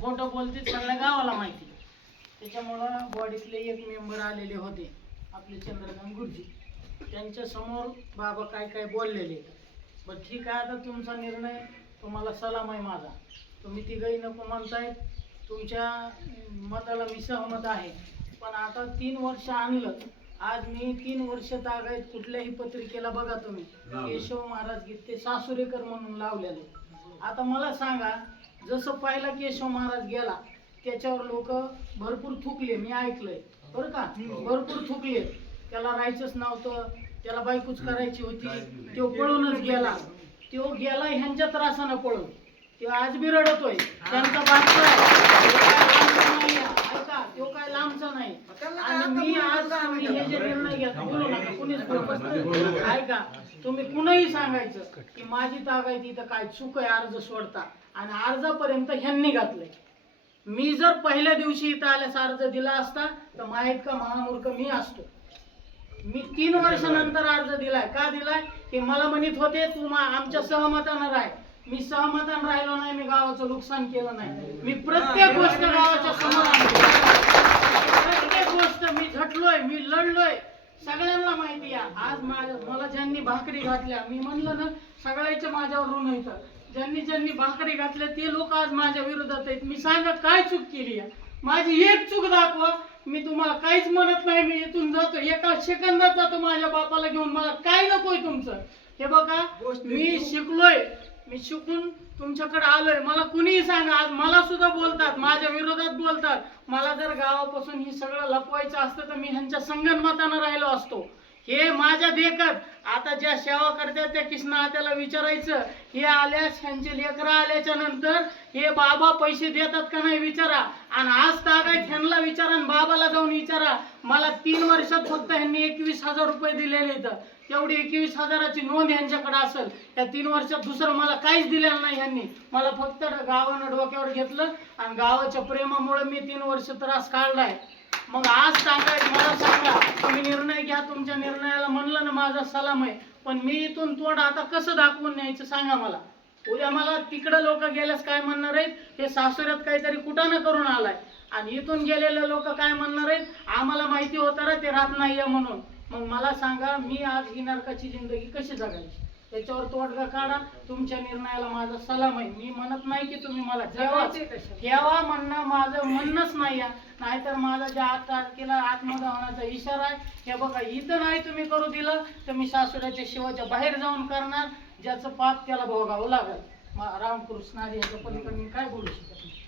खोटं बोलते सगळ्या गावाला माहिती त्याच्यामुळं बॉडीतले एक मेंबर आलेले होते आपले चंद्रकांत गुरुजी. त्यांच्यासमोर बाबा काय काय बोललेले. बरं ठीक आहे आता तुमचा निर्णय तुम्हाला सलाम आहे माझा. तुम्ही तिघही नको म्हणतायत तुमच्या मताला मी सहमत आहे. पण आता तीन वर्ष आणलं आज मी तीन वर्ष तागायत कुठल्याही पत्रिकेला बघा तुम्ही. केशव महाराज गीते सासुरेकर म्हणून लावलेले. आता मला सांगा जसं पहिला केशव महाराज गेला त्याच्यावर लोक भरपूर थुकले मी ऐकलंय. बरं का? भरपूर थुकले. त्याला राहायचंच नव्हतं त्याला बायकोच करायची होती. तो पळूनच गेला. तो गेला ह्यांच्या त्रासानं पळून. तो आज बी रडतोय. त्यांचा बादशा आहे. तो काय लांबचा नाही आहे. ऐका तो काय लांबचा नाही. आणि मी आज तुम्ही हे जे निर्णय घेता बोलू नका कुणीच. ऐका तुम्ही कुणीही सांगायचं की माझी तागायत इथं काय चूक आहे अर्ज सोडता. आणि अर्जापर्यंत ह्यांनी घातलंय. मी जर पहिल्या दिवशी इथं आल्यास अर्ज दिला असता तर माहीत का महामूर्ख मी असतो. मी तीन वर्षानंतर अर्ज दिलाय. का दिलाय? की मला म्हणत होते तू आमच्या सहमतानं राह. मी सहमतानं राहिलो नाही मी गावाचं नुकसान केलं नाही. मी प्रत्येक गोष्ट गावाच्या समोर प्रत्येक गोष्ट मी झटलोय मी लढलोय. सगळ्यांना माहिती आहे. आज माझ्या मला ज्यांनी भाकरी घातल्या मी म्हणलं ना सगळ्याच्या माझ्यावर ऋण येतं ज्यांनी ज्यांनी भाकरी घातल्या ते लोक आज माझ्या विरोधात आहेत. मी सांगा काय चूक केली आहे? माझी एक चूक दाखवा. मी तुम्हाला काहीच म्हणत नाही मी इथून जातो. एका सेकंदात जातो माझ्या बापाला घेऊन. मला काय नकोय तुमचं? हे बघा मी शिकलोय. मी शिकून तुमच्याकडे आलोय. मला कुणीही सांगा आज मला सुद्धा बोलतात. माझ्या विरोधात बोलतात. मला जर गावापासून ही सगळं लपवायचं असतं तर मी ह्यांच्या संगनमतानं राहिलो असतो. हे माझ्या देखत. आता ज्या सेवा करतात त्या कृष्णा त्याला विचारायचं हे आल्यास ह्यांचे लेकरं आल्याच्यानंतर हे बाबा पैसे देतात का नाही विचारा. आणि आज तागायत ह्यांना विचारा आणि बाबाला जाऊन विचारा. मला तीन वर्षात फक्त ह्यांनी एकवीस हजार रुपये दिलेले तर तेवढी एकवीस हजाराची नोंद यांच्याकडे असेल या तीन वर्षात दुसरं मला काहीच दिलेलं नाही ह्यांनी. मला फक्त गावानं डोक्यावर घेतलं आणि गावाच्या प्रेमामुळे मी तीन वर्ष त्रास काढलाय. मग आज सांगाय मला सांगा तुम्ही निर्णय घ्या तुमच्या निर्णयाला म्हणलं ना माझा सलाम आहे पण मी इथून तोंड आता कसं दाखवून न्यायचं सांगा मला. उद्या मला तिकडं लोक गेल्यास काय म्हणणार आहेत? हे सासऱ्यात काहीतरी कुटाणं करून आलाय. आणि इथून गेलेले लोक काय म्हणणार आहेत? आम्हाला माहिती होतं रे ते राहत नाहीये म्हणून. मग मला सांगा मी आज ही नरकाची जिंदगी कशी जगायची? त्याच्यावर तोडगा काढा. तुमच्या निर्णयाला माझा सलाम आहे. मी म्हणत नाही की तुम्ही मला ठेवाच ठेवा म्हणणं माझं म्हणणंच नाही नाहीतर माझा ज्या आठ तारखेला आत्मदहनाचा इशारा आहे हे बघा इथं नाही तुम्ही करू दिलं तर मी सासुऱ्याच्या शिवाच्या बाहेर जाऊन करणार. ज्याचं पाप त्याला भोगावं लागेल. रामकृष्ण याच्या पलीकडे मी काय बोलू शकत नाही.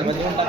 嗯好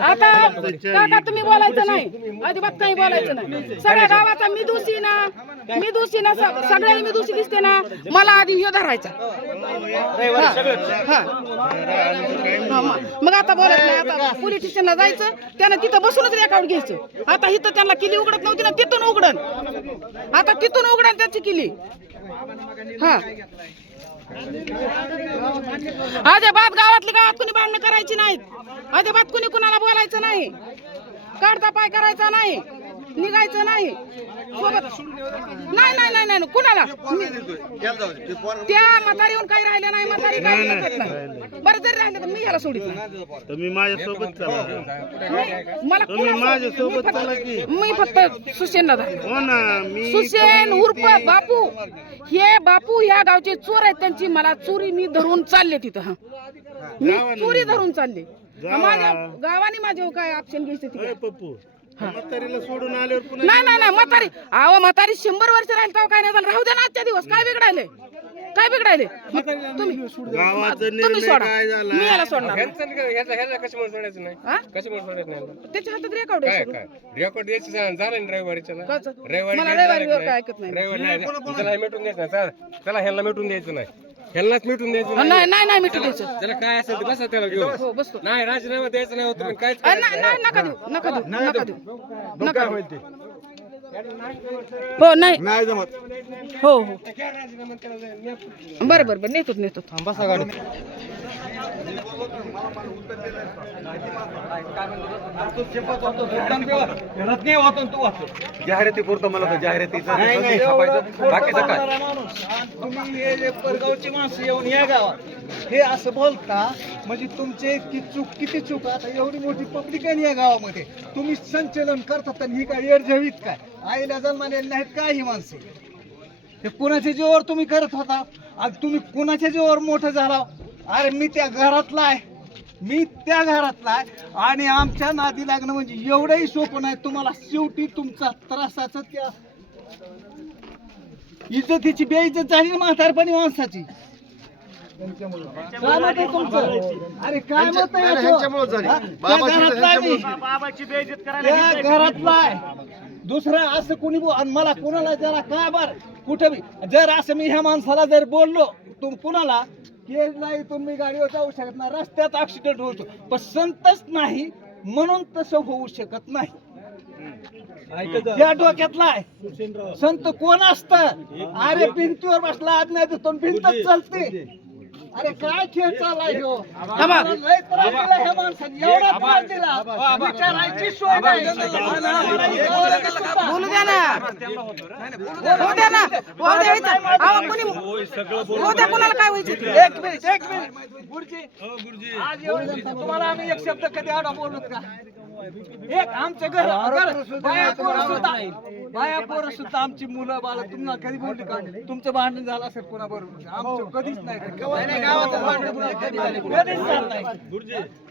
आता काका तुम्ही बोलायचं नाही. अजिबात काही बोलायचं नाही. सगळ्या गावाचा मी दोषी ना मी दोषी ना सगळ्या मी दोषी दिसते ना. मला आधी ह्यो धरायचा. मग- आता बोलायचं नाही. आता पोलीस स्टेशनला जायचं. त्यानं तिथं बसूनच रेकॉर्ड घ्यायचं. आता इथं त्यांना किली उघडत नव्हती ना तिथून उघडन. आता तिथून उघडन त्याची किली. हा. अजिबात गावातली गावात कुणी भांडणं करायची नाहीत. अजिबात कुणी कुणाला बोलायचं नाही. काढता पाय करायचा नाही. निघायचं नाही. सोबत नाही नाही नाही नाही कुणाला? त्या म्हातारी येऊन काही राहिलं नाही म्हातारी काही ऐकत नाही. बरं जरी राहिलं तर मी ह्याला सोडित नाही. तुम्ही माझ्यासोबत चला. मला तुम्ही माझ्यासोबत मी फक्त- चला की. मी फक्त सुसेनला धरलं. हो ना मी सुसेन उर्फ बापू. हे बापू ह्या गावचे चोर आहेत त्यांची. मला चोरी मी धरून चालले तिथं. हा. मी चोरी धरून चालले. माझ्या गावाने माझ्या काय ऑप्शन घ्यायचं पप्पू म्हातारीला सोडून आल्यावर पुन्हा नाही नाही नाही म्हातारी अहो म्हातारी शंभर वर्ष राहील तेव्हा काय नाही झालं. राहू दे ना आजच्या दिवस. काय बिघडायले काय बिघडायले मग तुम्ही गावाचा तुम्ही निर्णय सोडा. काय झाला? मी याला सोडणार. कशामुळे सोडायचं नाही? हा? कशामुळे सोडायचं नाही त्याच्या हातात रेकॉर्ड काय आहे काय. रेकॉर्ड द्यायचं झालं झालं ना रविवारीचं ना? काचं? रविवारी मला द्यायचं रविवारी नाही. काय ऐकत नाही. रविवारी नाही. त्याला मिटून द्यायचं नाही. चला चला ह्याला मिटून द्यायचं नाही. ह्यालाच मिटून द्यायचं नाही नाही. नाही नाही मिटू द्यायचं. त्याला काय असेल ते बसा त्याला घेऊन. हो बसतो नाही राजीनामा द्यायचं नाही होतं अ, नाही नाही, नका देऊ नका देऊ नका देऊ. नका देऊ. हो नाही. नाही जमत. हो हो. बरं बरं बरं नेतो नेतो जाहिराती पुरतो मला जाहिरातीचा बाकीचं काय? तुम्ही हे जे परगावची माणसं येऊन या गावात हे असं बोलता म्हणजे तुमचे की चूक किती चूक? आता एवढी मोठी पब्लिक आहे या गावामध्ये. तुम्ही संचलन करतात ही काय एरझवीत काय? आईला जन्माने नाहीत काय ही माणसं? हे कुणाच्या जीवावर तुम्ही करत होता? आज तुम्ही कुणाच्या जीवावर मोठं झाला? अरे मी त्या घरातला आहे. मी त्या घरातला आहे. आणि आमच्या नादी लागणं म्हणजे एवढंही सोपं नाही. तुम्हाला शेवटी तुमचा त्रासाचा त्या इज्जतीची बेइज्जत झाली ना म्हातारपणी माणसाची. काय मत आहे तुमचं? अरे काय मत आहे याचं? हा? त्या घरातला आहे मी. त्या घरातला आहे. दुसरं असं कोणी बो- आणि मला कुणाला जरा काय बर? कुठं बी जर असं मी ह्या माणसाला जर बोललो तुम कुणाला की नाही तुम्ही गाडीवर जाऊ शकत नाही रस्त्यात ऍक्सिडेंट होतो पण संतच नाही म्हणून तसं होऊ शकत नाही. या डोक्यातला आहे. संत कोण असत? अरे भिंतीवर बसला आज नाही तर भिंतच चालते. अरे काय खेळ चाललाय ह्यो? लय त्रास दिला ह्या माणसाने, एवढा त्रास दिला. विचारायची सोय नाही. बोलू द्या ना. होऊ द्या ना. होऊ द्या इथं. अहो, कोणी होऊ द्या कोणाला काय व्हायचं? ते. एक मिनिट एक मिनिट. गुरुजी. आज एवढं तुम्हाला आम्ही एक शब्द कधी आडा बोलत का? एक आमचं घर घर बाया पोरं सुद्धा बाया पोरं सुद्धा आमची मुलं बाला तुम्हाला कधी बोलली का तुमचं भांडण झालं असेल कोणाबरोबर आमचं कधीच नाही गावाचं भांडण कुणाला कधी झालं? कधीच झालं नाही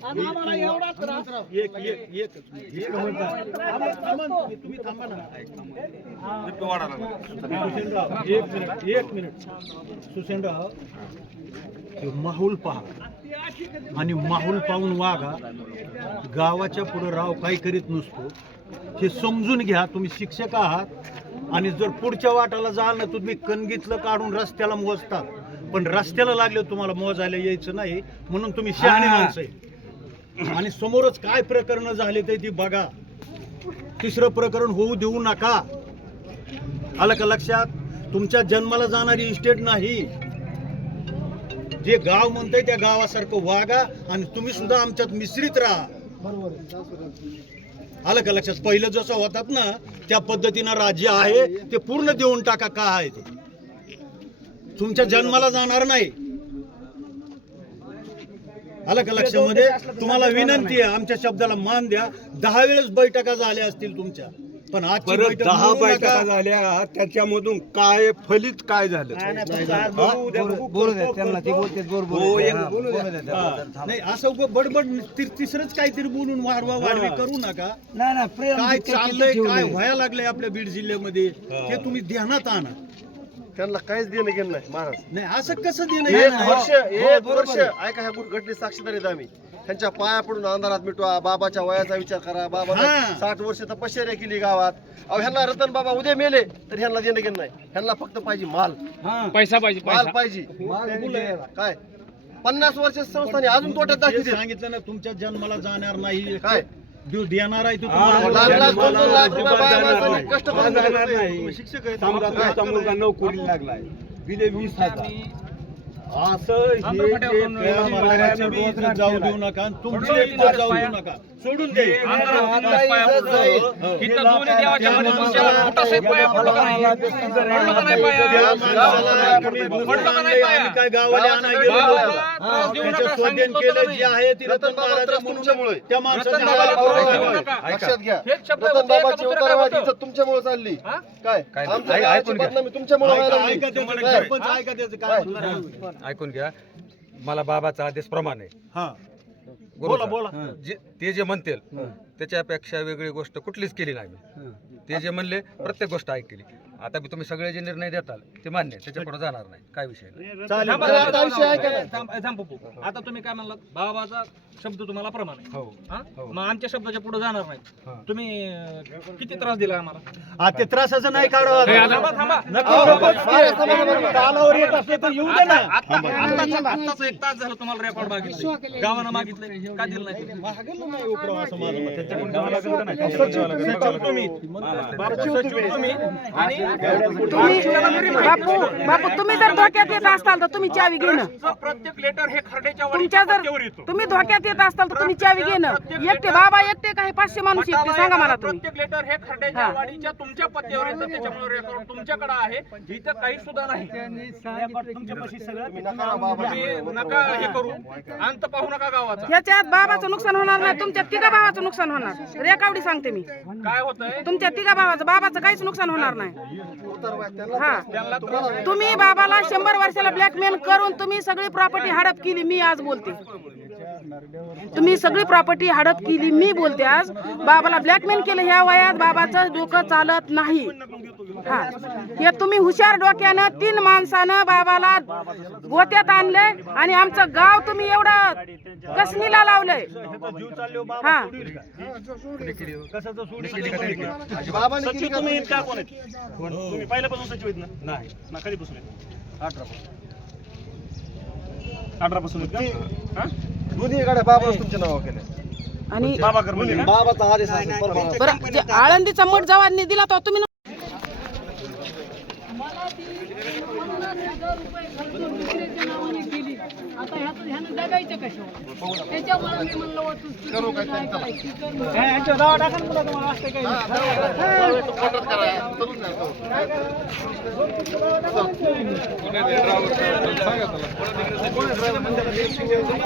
आणि आम्हाला एवढा त्रास एक मिनिट एक मिनिट हे माहोल पहा आणि माहोल पाहून वागा गावाच्या पुढे राव काही करीत नसतो. हे समजून घ्या तुम्ही शिक्षक आहात. आणि जर पुढच्या वाटाला जाल ना तुम्ही कणगीतलं काढून रस्त्याला मोजतात पण रस्त्याला लागले तुम्हाला मोजायला यायचं नाही म्हणून तुम्ही शहाणे माणसं आहे. आणि समोरच काय प्रकरण झाले ते ती बघा. तिसरं प्रकरण होऊ देऊ नका. आलं का लक्षात? तुमच्या जन्माला जाणारी इस्टेट नाही. जे गाव म्हणतंय त्या गावासारखं वागा आणि तुम्ही सुद्धा आमच्यात मिश्रित राहा. आलं का लक्षात? पहिलं जसं होतात ना त्या पद्धतीनं राज्य आहे ते पूर्ण देऊन टाका का आहे ते. तुमच्या जन्माला जाणार नाही. आलं का लक्षामध्ये? तुम्हाला विनंती आहे आमच्या शब्दाला मान द्या. दहा वेळेस बैठका झाल्या असतील तुमच्या. पण आज परत दहा बैठका झाल्या त्याच्यामधून काय फलित काय झालं? नाही असं बडबड ति- तिसरंच काहीतरी बोलून वाढवा वाढवी करू नका. नाही नाही प्रेम काय चाललंय. काय व्हायला लागलंय आपल्या बीड जिल्ह्यामध्ये ते तुम्ही ध्यानात आणा. त्यांना काहीच देणं घेणं नाही महाराज. नाही असं कसं देणं एक? वर्ष एक वर्ष ऐका ह्या घटनेत साक्षीदार आहेत आम्ही. त्यांच्या पाया पडून अंधारात मिटवा बाबाच्या वयाचा विचार करा बाबा हा. साठ वर्ष तपश्चर्या केली गावात. अहो ह्यांना रतन बाबा उद्या मेले तर ह्यांना देणं घेणं नाही. ह्यांना फक्त पाहिजे माल. पैसा पाहिजे माल पाहिजे. काय? पन्नास वर्ष संस्थाने अजून तोट्यात दाखवते सांगितलं ना तुमच्या जन्माला जाणार नाही. काय? देणार आहे तो लाख तुम्हाला? लाख दोन दोन लाख रुपये बाया माणसाने कष्ट करून जाणार दिले. नाही. तुम्ही शिक्षक आहेत. समजा तुमचा मुलगा नोकरीला लागलाय. हे. सोडून दे काय गावाला आणायला गेलो नव्हतो. त्याचं स्वाधीन केलं जे आहे ते रतन महाराज म्हणून तुमच्यामुळे. त्या माणसाच्या रतन बाबा हातात तुमच्यामुळे. लक्षात घ्या. रतन बाबाची उतारवादी इज्जत तुमच्यामुळे चालली. काय? गावाची बदनामी तुमच्यामुळे काय? काय आहे. ऐकून घ्या. मला बाबाचा आदेश प्रमाणे हा बोला. बोला ते जे म्हणतील त्याच्यापेक्षा वेगळी गोष्ट कुठलीच केली नाही मी. ते जे म्हणले प्रत्येक गोष्ट ऐकली. आता तुम्ही सगळे जे निर्णय देताल ते मान्य. त्याच्या पुढे जाणार नाही. काय विषय नाही. आता तुम्ही काय म्हणलात? बाबाचा शब्द तुम्हाला प्रमाण आहे. हो. हा? मग आमच्या शब्दाच्या पुढे जाणार नाही. तुम्ही किती त्रास दिला आम्हाला? ते त्रासाचं नाही काढत थांबा थांबा. नको, नको. कालावर येत असले तर येऊ दे ना. आता आत्ताच आत्ताच एक तास झालं तुम्हाला रेकॉर्ड मागितलं गावानं मागितलं का दिलं नाही. नाही उपरो असं माझं मत आहे. सचिव तुम्ही. सचिव तुम्ही. आणि तुम्ही बापू बापू तुम्ही जर धोक्यात येत असाल तर तुम्ही चावी घेणं तुमचं प्रत्येक लेटर हे खरड्याच्या तुमच्या जर येतो. तुम्ही धोक्यात येत असाल तर तुम्ही चावी घेणं एकटे बाबा एकटे काही पाचशे माणूस एकटे. सांगा मला तुम्ही. प्रत्येक लेटर हे खरड्याच्या हा. वाडीच्या तुमच्या पत्त्यावर येतं त्याच्यामुळे रेकॉर्ड तुमच्याकडे आहे. इथं काही सुद्धा नाही. तुम्ही नका हे करू. अंत पाहू नका गावाचा. ह्याच्यात बाबाचं नुकसान होणार नाही. तुमच्या तिघा भावाचं नुकसान होणार. रेकावडी सांगते मी. काय होतंय? तुमच्या तिघा भावाचं बाबाचं काहीच नुकसान होणार नाही. हा. तुम्ही बाबाला शंभर वर्षाला ब्लॅकमेल करून तुम्ही सगळी प्रॉपर्टी हडप केली मी आज बोलते. तुम्ही सगळी प्रॉपर्टी हडप केली. मी बोलते आज बाबाला ब्लॅकमेल केलं ह्या वयात बाबाचं डोकं चालत नाही. हा. हे तुम्ही हुशार डोक्यानं तीन माणसानं बाबाला गोत्यात आणले आणि आमचं गाव तुम्ही एवढं कसनीला लावलंय. हा. पहिल्यापासून सचिव आहेत ना? नाही. ना कधीपासून आहेत? अठरा पासून दोन्ही गाड्या बाबा तुमच्या नावा केल्या. आणि बाबा कर म्हणजे? बाबाचा आदेश असेल बरं जे आळंदीचा मठ जवानी दिला तो तुम्ही आता ह्याचं ह्यानं जगायचं कशावर? त्याच्यामुळे मी म्हणलं होतं तू काय करायची कर म्हणून.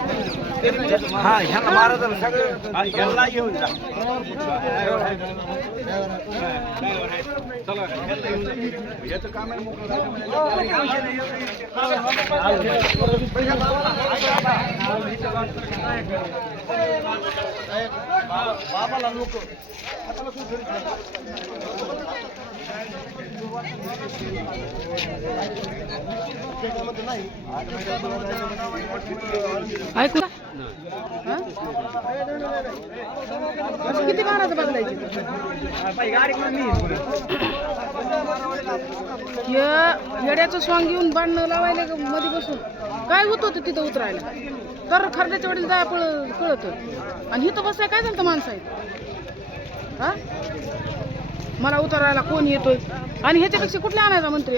हा ह्यांना महाराजांना सगळं ह्यांना घेऊन जा ऐकू का? हा? असं किती महाराज बदलायचे येड्याचं सॉंग घेऊन बांधणं लावायला मध्ये बसून काय होत होतं तिथं उतरायला? तर खरड्याच्या वडील जाय पळ पळत आणि इथं बसाय काय झालं माणसं आहेत हा? मला उतरायला कोण येतोय? आणि ह्याच्यापेक्षा कुठल्या आणायचा मंत्री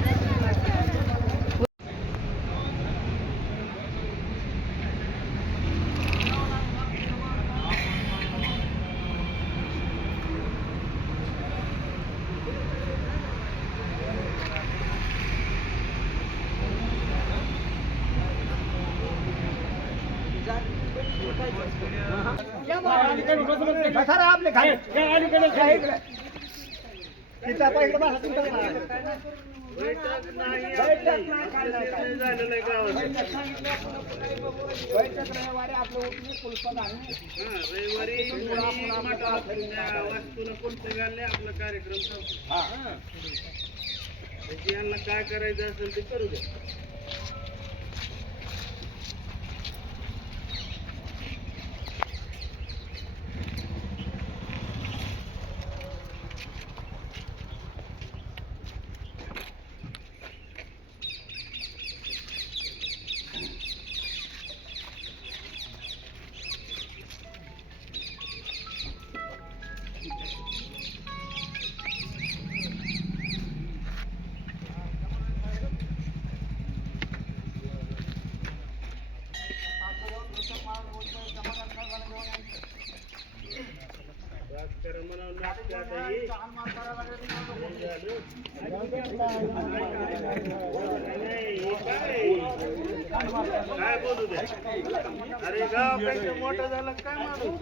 बैठक नाही निर्णय झालेला आहे गावाचा. हा, रविवारी कोणी मठाला वास्तूला घालले आपला कार्यक्रम संपला. हा. यांना काय करायचं असेल ते करू द्या काय? काय बोलू दे अरे गावापेक्षा मोठा झाला काय माणूस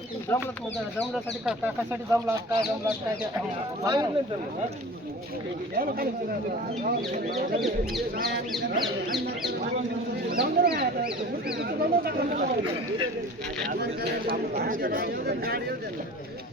ते बघायचं जमल्यासाठी काकासाठी जमला काय जमला काय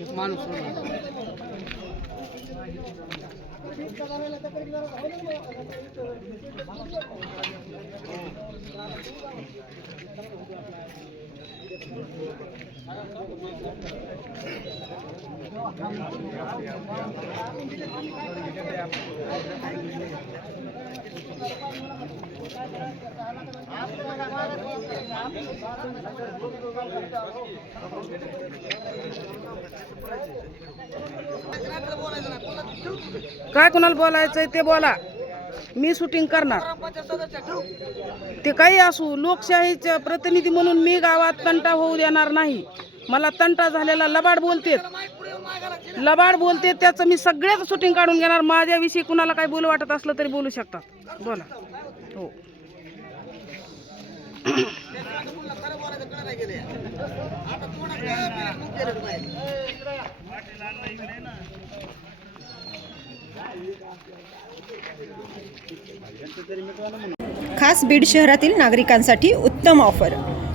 એક માણસ Thank you. काय कोणाला बोलायचंय ते बोला. मी शूटिंग करणार. ते काही असू लोकशाहीचे प्रतिनिधी म्हणून मी गावात कंटा होऊ देणार नाही. मला तंटा झालेला लबाड बोलतेत. लबाड बोलते त्याचं मी सगळ्याच शूटिंग काढून घेणार. माझ्याविषयी कुणाला काही बोलू वाटत असलं तरी बोलू शकतात. बोला. हो. खास बीड शहरातील नागरिकांसाठी उत्तम ऑफर